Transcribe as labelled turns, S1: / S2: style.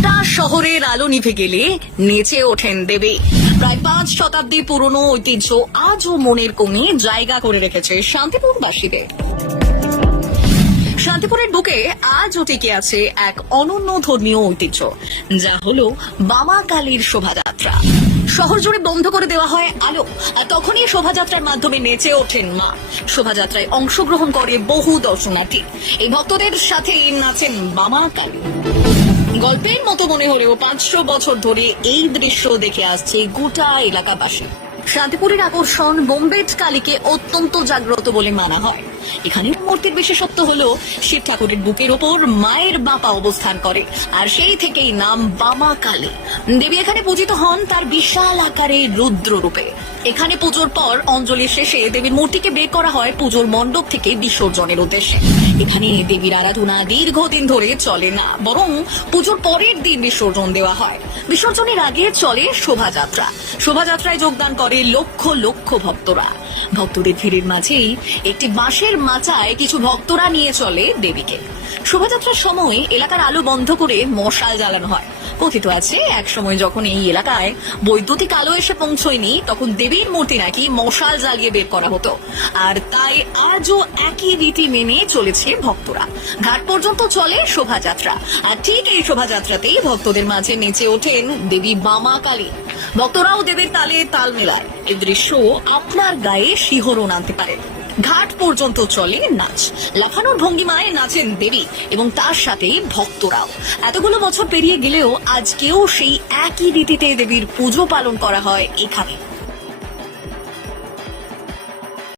S1: গোটা শহরের আলো নিভে গেলে নেচে ওঠেন দেবে। প্রায় পাঁচ শতাব্দী পুরনো ঐতিহ্য আজও মনের কোণে জায়গা করে রেখেছে শান্তিপুরবাসীদের। শান্তিপুরের বুকে আজও টিকে আছে এক অনন্য ধর্মীয় ঐতিহ্য, যা হলো বামা কালীর শোভাযাত্রা। শহর জুড়ে বন্ধ করে দেওয়া হয় আলো, আর তখনই শোভাযাত্রার মাধ্যমে নেচে ওঠেন মা। শোভাযাত্রায় অংশগ্রহণ করে বহু দর্শনার্থী। এই ভক্তদের সাথে নাচেন বামা কালী গল্পের মতো মনে হলেও পাঁচশো বছর ধরে এই দৃশ্য দেখে আসছে গোটা এলাকাবাসী। শান্তিপুরের আকর্ষণ বোম্বেট কালীকে অত্যন্ত জাগ্রত বলে মানা হয়। এখানে মূর্তির বিশেষত্ব হলো, শিব ঠাকুরের বুকের ওপর মায়ের বাপা অবস্থান করে, আর সেই থেকেই নাম বামা কালী। দেবী এখানে পূজিত হন তার বিশাল আকারে রুদ্র রূপে এখানে পুজোর পর অঞ্জলি শেষে দেবীর মূর্তিকে বের করা হয় পুজোর মণ্ডপ থেকে বিসর্জনের উদ্দেশ্যে। এখানে দেবীর আরাধনা দীর্ঘদিন ধরে চলে না, বরং পুজোর পরের দিন বিসর্জন দেওয়া হয়। বিসর্জনের আগে চলে শোভাযাত্রা। শোভাযাত্রায় যোগদান করে লক্ষ লক্ষ ভক্তরা। ভক্তদের ভিড়ের মাঝেই একটি বাঁশের মাচায় কিছু ভক্তরা নিয়ে চলে দেবীকে। শোভাযাত্রার সময় এলাকার আলো বন্ধ করে মশাল জ্বালানো হয়। কথিত আছে, এক সময় যখন এই এলাকায় বৈদ্যুতিক আলো এসে পৌঁছয়নি, তখন দেবীর মূর্তি নাকি মশাল জ্বালিয়ে বের করা হতো। আর তাই আজও একই রীতি মেনে চলেছে ভক্তরা। ঘাট পর্যন্ত চলে শোভাযাত্রা। আর ঠিক এই শোভাযাত্রাতেই ভক্তদের মাঝে নেচে ওঠেন দেবী বামা কালী ভক্তরাও দেবীর তালে তাল মেলায়। এই দৃশ্য আপনার গায়ে শিহরণ আনতে পারে। ঘাট পর্যন্ত চলে নাচ। লাফানোর ভঙ্গিমায় নাচেন দেবী এবং তার সাথে ভক্তরাও। এতগুলো বছর পেরিয়ে গেলেও আজকেও সেই একই রীতিতে দেবীর পুজো পালন করা হয় এখানে।